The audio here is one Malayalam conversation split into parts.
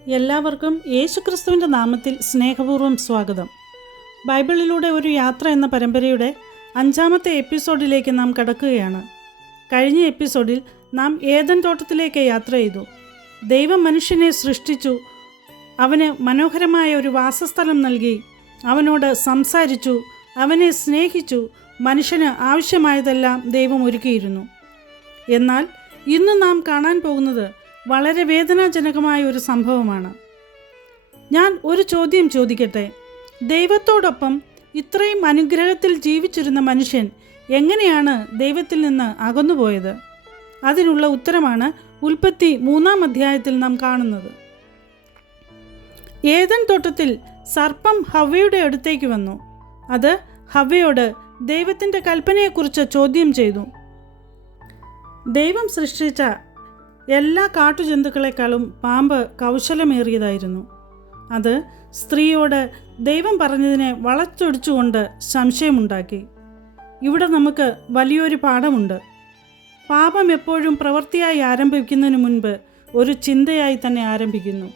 എല്ലാവർക്കും യേശുക്രിസ്തുവിൻ്റെ നാമത്തിൽ സ്നേഹപൂർവ്വം സ്വാഗതം. ബൈബിളിലൂടെ ഒരു യാത്ര എന്ന പരമ്പരയുടെ 5-ാമത്തെ എപ്പിസോഡിലേക്ക് നാം കടക്കുകയാണ്. കഴിഞ്ഞ എപ്പിസോഡിൽ നാം ഏദൻ തോട്ടത്തിലേക്ക് യാത്ര ചെയ്തു. ദൈവം മനുഷ്യനെ സൃഷ്ടിച്ചു, അവന് മനോഹരമായ ഒരു വാസസ്ഥലം നൽകി, അവനോട് സംസാരിച്ചു, അവനെ സ്നേഹിച്ചു. മനുഷ്യന് ആവശ്യമായതെല്ലാം ദൈവം ഒരുക്കിയിരുന്നു. എന്നാൽ ഇന്ന് നാം കാണാൻ പോകുന്നത് വളരെ വേദനാജനകമായ ഒരു സംഭവമാണ്. ഞാൻ ഒരു ചോദ്യം ചോദിക്കട്ടെ. ദൈവത്തോടൊപ്പം ഇത്രയും അനുഗ്രഹത്തിൽ ജീവിച്ചിരുന്ന മനുഷ്യൻ എങ്ങനെയാണ് ദൈവത്തിൽ നിന്ന് അകന്നുപോയത്? അതിനുള്ള ഉത്തരമാണ് ഉൽപ്പത്തി 3-ാം അധ്യായത്തിൽ നാം കാണുന്നത്. ഏദൻ തോട്ടത്തിൽ സർപ്പം ഹവ്വയുടെ അടുത്തേക്ക് വന്നു. അത് ഹവ്വയോട് ദൈവത്തിൻ്റെ കൽപ്പനയെക്കുറിച്ച് ചോദ്യം ചെയ്തു. ദൈവം സൃഷ്ടിച്ച എല്ലാ കാട്ടുജന്തുക്കളെക്കാളും പാമ്പ് കൗശലമേറിയതായിരുന്നു. അത് സ്ത്രീയോട് ദൈവം പറഞ്ഞതിനെ വളച്ചൊടിച്ചുകൊണ്ട് സംശയമുണ്ടാക്കി. ഇവിടെ നമുക്ക് വലിയൊരു പാഠമുണ്ട്. പാപം എപ്പോഴും പ്രവൃത്തിയായി ആരംഭിക്കുന്നതിന് മുൻപ് ഒരു ചിന്തയായി തന്നെ ആരംഭിക്കുന്നു.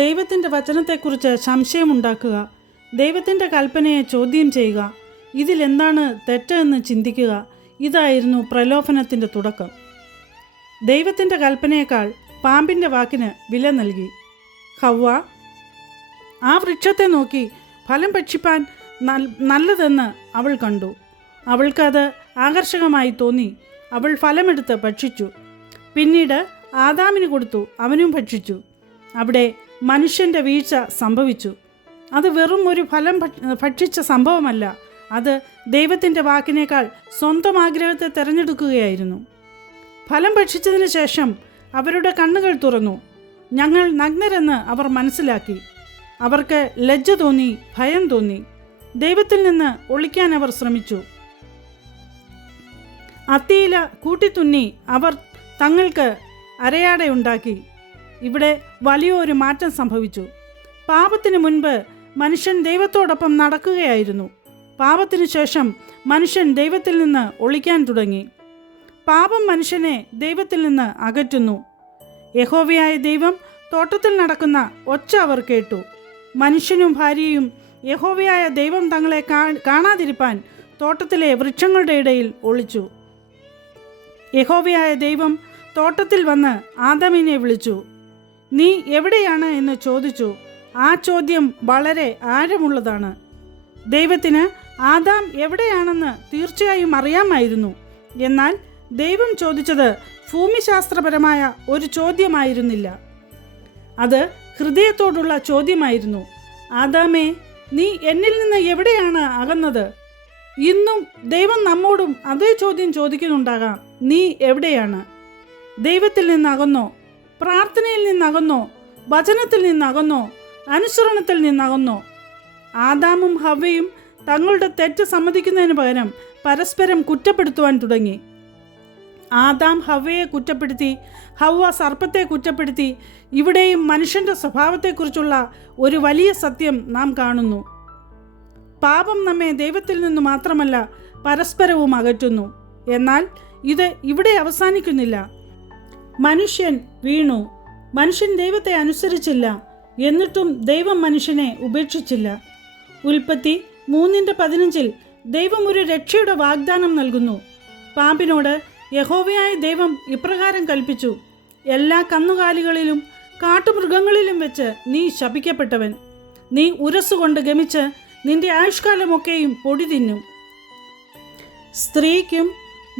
ദൈവത്തിൻ്റെ വചനത്തെക്കുറിച്ച് സംശയമുണ്ടാക്കുക, ദൈവത്തിൻ്റെ കൽപ്പനയെ ചോദ്യം ചെയ്യുക, ഇതിലെന്താണ് തെറ്റെന്ന് ചിന്തിക്കുക, ഇതായിരുന്നു പ്രലോഭനത്തിൻ്റെ തുടക്കം. ദൈവത്തിൻ്റെ കൽപ്പനയേക്കാൾ പാമ്പിൻ്റെ വാക്കിന് വില നൽകി. ഹവ്വ ആ വൃക്ഷത്തെ നോക്കി ഫലം ഭക്ഷിപ്പാൻ നല്ലതെന്ന് അവൾ കണ്ടു. അവൾക്കത് ആകർഷകമായി തോന്നി. അവൾ ഫലമെടുത്ത് ഭക്ഷിച്ചു. പിന്നീട് ആദാമിന് കൊടുത്തു, അവനും ഭക്ഷിച്ചു. അവിടെ മനുഷ്യൻ്റെ വീഴ്ച സംഭവിച്ചു. അത് വെറും ഒരു ഫലം ഭക്ഷിച്ച സംഭവമല്ല, അത് ദൈവത്തിൻ്റെ വാക്കിനേക്കാൾ സ്വന്തം ആഗ്രഹത്തെ തിരഞ്ഞെടുക്കുകയായിരുന്നു. ഫലം ഭക്ഷിച്ചതിന് ശേഷം അവരുടെ കണ്ണുകൾ തുറന്നു. ഞങ്ങൾ നഗ്നരെന്ന് അവർ മനസ്സിലാക്കി. അവർക്ക് ലജ്ജ തോന്നി, ഭയം തോന്നി. ദൈവത്തിൽ നിന്ന് ഒളിക്കാൻ അവർ ശ്രമിച്ചു. അത്തിയില കൂട്ടിത്തുന്നി അവർ തങ്ങൾക്ക് അരയാടയുണ്ടാക്കി. ഇവിടെ വലിയൊരു മാറ്റം സംഭവിച്ചു. പാപത്തിന് മുൻപ് മനുഷ്യൻ ദൈവത്തോടൊപ്പം നടക്കുകയായിരുന്നു. പാപത്തിനു ശേഷം മനുഷ്യൻ ദൈവത്തിൽ നിന്ന് ഒളിക്കാൻ തുടങ്ങി. പാപം മനുഷ്യനെ ദൈവത്തിൽ നിന്ന് അകറ്റുന്നു. യഹോവയായ ദൈവം തോട്ടത്തിൽ നടക്കുന്ന ഒച്ച അവർ കേട്ടു. മനുഷ്യനും ഭാര്യയും യഹോവയായ ദൈവം തങ്ങളെ കാണാതിരിപ്പാൻ തോട്ടത്തിലെ വൃക്ഷങ്ങളുടെ ഇടയിൽ ഒളിച്ചു. യഹോവയായ ദൈവം തോട്ടത്തിൽ വന്ന് ആദാമിനെ വിളിച്ചു. നീ എവിടെയാണ് എന്ന് ചോദിച്ചു. ആ ചോദ്യം വളരെ ആഴമുള്ളതാണ്. ദൈവത്തിന് ആദാം എവിടെയാണെന്ന് തീർച്ചയായും അറിയാമായിരുന്നു. എന്നാൽ ദൈവം ചോദിച്ചത് ഭൂമിശാസ്ത്രപരമായ ഒരു ചോദ്യമായിരുന്നില്ല. അത് ഹൃദയത്തോടുള്ള ചോദ്യമായിരുന്നു. ആദാമേ, നീ എന്നിൽ നിന്ന് എവിടെയാണ് അകന്നത്? ഇന്നും ദൈവം നമ്മോടും അതേ ചോദ്യം ചോദിക്കുന്നുണ്ടാകാം. നീ എവിടെയാണ്? ദൈവത്തിൽ നിന്നകന്നോ? പ്രാർത്ഥനയിൽ നിന്നകന്നോ? വചനത്തിൽ നിന്നകന്നോ? അനുസരണത്തിൽ നിന്നകന്നോ? ആദാമും ഹവ്വയും തങ്ങളുടെ തെറ്റ് സമ്മതിക്കുന്നതിന് പകരം പരസ്പരം കുറ്റപ്പെടുത്തുവാൻ തുടങ്ങി. ആദാം ഹവ്വയെ കുറ്റപ്പെടുത്തി, ഹവ്വ സർപ്പത്തെ കുറ്റപ്പെടുത്തി. ഇവിടെയും മനുഷ്യൻ്റെ സ്വഭാവത്തെക്കുറിച്ചുള്ള ഒരു വലിയ സത്യം നാം കാണുന്നു. പാപം നമ്മെ ദൈവത്തിൽ നിന്ന് മാത്രമല്ല പരസ്പരവും അകറ്റുന്നു. എന്നാൽ ഇത് ഇവിടെ അവസാനിക്കുന്നില്ല. മനുഷ്യൻ വീണു. മനുഷ്യൻ ദൈവത്തെ അനുസരിച്ചില്ല. എന്നിട്ടും ദൈവം മനുഷ്യനെ ഉപേക്ഷിച്ചില്ല. ഉൽപ്പത്തി 3:15 ദൈവം ഒരു രക്ഷയുടെ വാഗ്ദാനം നൽകുന്നു. പാമ്പിനോട് യഹോവയായ ദൈവം ഇപ്രകാരം കൽപ്പിച്ചു: എല്ലാ കന്നുകാലികളിലും കാട്ടുമൃഗങ്ങളിലും വെച്ച് നീ ശപിക്കപ്പെട്ടവൻ. നീ ഉരസുകൊണ്ട് ഗമിച്ച് നിന്റെ ആയുഷ്കാലമൊക്കെയും പൊടി തിന്നും. സ്ത്രീക്കും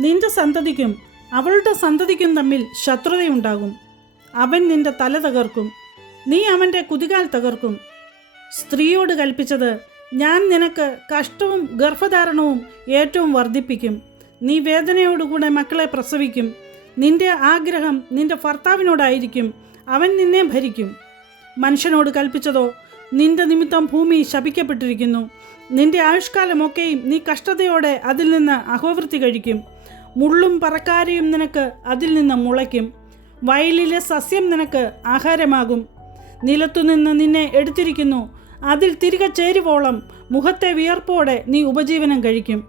നിന്റെ സന്തതിക്കും അവളുടെ സന്തതിക്കും തമ്മിൽ ശത്രുതയുണ്ടാകും. അവൻ നിന്റെ തല തകർക്കും, നീ അവൻ്റെ കുതികാൽ തകർക്കും. സ്ത്രീയോട് കൽപ്പിച്ചത്: ഞാൻ നിനക്ക് കഷ്ടവും ഗർഭധാരണവും ഏറ്റവും വർദ്ധിപ്പിക്കും. നീ വേദനയോടുകൂടെ മക്കളെ പ്രസവിക്കും. നിന്റെ ആഗ്രഹം നിന്റെ ഭർത്താവിനോടായിരിക്കും, അവൻ നിന്നെ ഭരിക്കും. മനുഷ്യനോട് കൽപ്പിച്ചതോ: നിന്റെ നിമിത്തം ഭൂമി ശപിക്കപ്പെട്ടിരിക്കുന്നു. നിന്റെ ആയുഷ്കാലമൊക്കെയും നീ കഷ്ടതയോടെ അതിൽ നിന്ന് അഹോവൃത്തി കഴിക്കും. മുള്ളും പറക്കാരയും നിനക്ക് അതിൽ നിന്ന് മുളയ്ക്കും. വയലിലെ സസ്യം നിനക്ക് ആഹാരമാകും. നിലത്തുനിന്ന് നിന്നെ എടുത്തിരിക്കുന്നു, അതിൽ തിരികെ ചേരുവോളം മുഖത്തെ വിയർപ്പോടെ നീ ഉപജീവനം കഴിക്കും.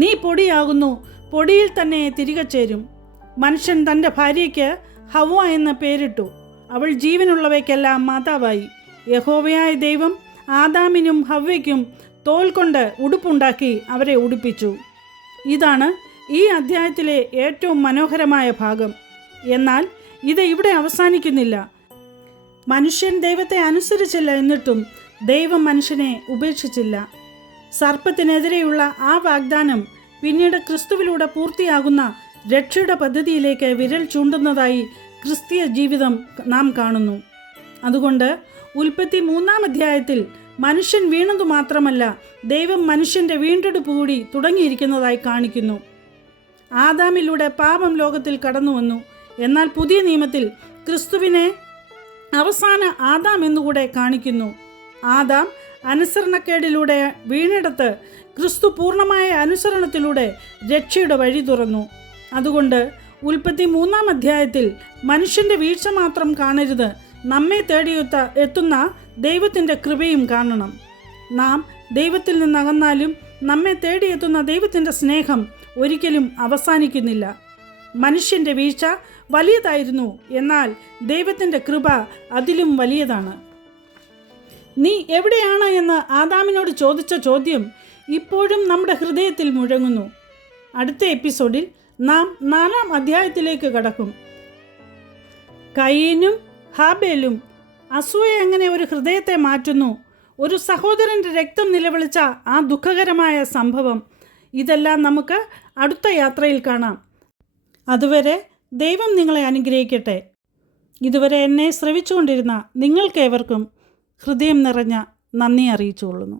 നീ പൊടിയാകുന്നു, പൊടിയിൽ തന്നെ തിരികെ ചേരും. മനുഷ്യൻ തൻ്റെ ഭാര്യയ്ക്ക് ഹവ്വ എന്ന് പേരിട്ടു. അവൾ ജീവനുള്ളവയ്ക്കെല്ലാം മാതാവായി. യഹോവയായ ദൈവം ആദാമിനും ഹവ്വയ്ക്കും തോൽ കൊണ്ട് ഉടുപ്പുണ്ടാക്കി അവരെ ഉടുപ്പിച്ചു. ഇതാണ് ഈ അധ്യായത്തിലെ ഏറ്റവും മനോഹരമായ ഭാഗം. എന്നാൽ ഇത് ഇവിടെ അവസാനിക്കുന്നില്ല. മനുഷ്യൻ ദൈവത്തെ അനുസരിച്ചില്ല, എന്നിട്ടും ദൈവം മനുഷ്യനെ ഉപേക്ഷിച്ചില്ല. സർപ്പത്തിനെതിരെയുള്ള ആ വാഗ്ദാനം പിന്നീട് ക്രിസ്തുവിലൂടെ പൂർത്തിയാകുന്ന രക്ഷയുടെ പദ്ധതിയിലേക്ക് വിരൽ ചൂണ്ടുന്നതായി ക്രിസ്തീയ ജീവിതം നാം കാണുന്നു. അതുകൊണ്ട് ഉൽപ്പത്തി 3-ാം അധ്യായത്തിൽ മനുഷ്യൻ വീണതു മാത്രമല്ല, ദൈവം മനുഷ്യൻ്റെ വീണ്ടെടുപ്പ് കൂടി തുടങ്ങിയിരിക്കുന്നതായി കാണിക്കുന്നു. ആദാമിലൂടെ പാപം ലോകത്തിൽ കടന്നു വന്നു. എന്നാൽ പുതിയ നിയമത്തിൽ ക്രിസ്തുവിനെ അവസാന ആദാം എന്നുകൂടെ കാണിക്കുന്നു. ആദാം അനുസരണക്കേടിലൂടെ വീണെടുത്ത് ക്രിസ്തു പൂർണ്ണമായ അനുസരണത്തിലൂടെ രക്ഷയുടെ വഴി തുറന്നു. അതുകൊണ്ട് ഉൽപ്പത്തി 3-ാം അധ്യായത്തിൽ മനുഷ്യൻ്റെ വീഴ്ച മാത്രം കാണരുത്, നമ്മെ എത്തുന്ന ദൈവത്തിൻ്റെ കൃപയും കാണണം. നാം ദൈവത്തിൽ നിന്നകന്നാലും നമ്മെ തേടിയെത്തുന്ന ദൈവത്തിൻ്റെ സ്നേഹം ഒരിക്കലും അവസാനിക്കുന്നില്ല. മനുഷ്യൻ്റെ വീഴ്ച വലിയതായിരുന്നു, എന്നാൽ ദൈവത്തിൻ്റെ കൃപ അതിലും വലിയതാണ്. നീ എവിടെയാണ് എന്ന് ആദാമിനോട് ചോദിച്ച ചോദ്യം ഇപ്പോഴും നമ്മുടെ ഹൃദയത്തിൽ മുഴങ്ങുന്നു. അടുത്ത എപ്പിസോഡിൽ നാം 4-ാം അധ്യായത്തിലേക്ക് കടക്കും. കയീനും ഹാബേലും അസൂയ എങ്ങനെ ഒരു ഹൃദയത്തെ മാറ്റുന്നു, ഒരു സഹോദരൻ്റെ രക്തം നിലവിളിച്ച ആ ദുഃഖകരമായ സംഭവം, ഇതെല്ലാം നമുക്ക് അടുത്ത യാത്രയിൽ കാണാം. അതുവരെ ദൈവം നിങ്ങളെ അനുഗ്രഹിക്കട്ടെ. ഇതുവരെ എന്നെ ശ്രവിച്ചുകൊണ്ടിരുന്ന നിങ്ങൾക്കേവർക്കും ഹൃദയം നിറഞ്ഞ നന്ദി അറിയിച്ചുകൊള്ളുന്നു.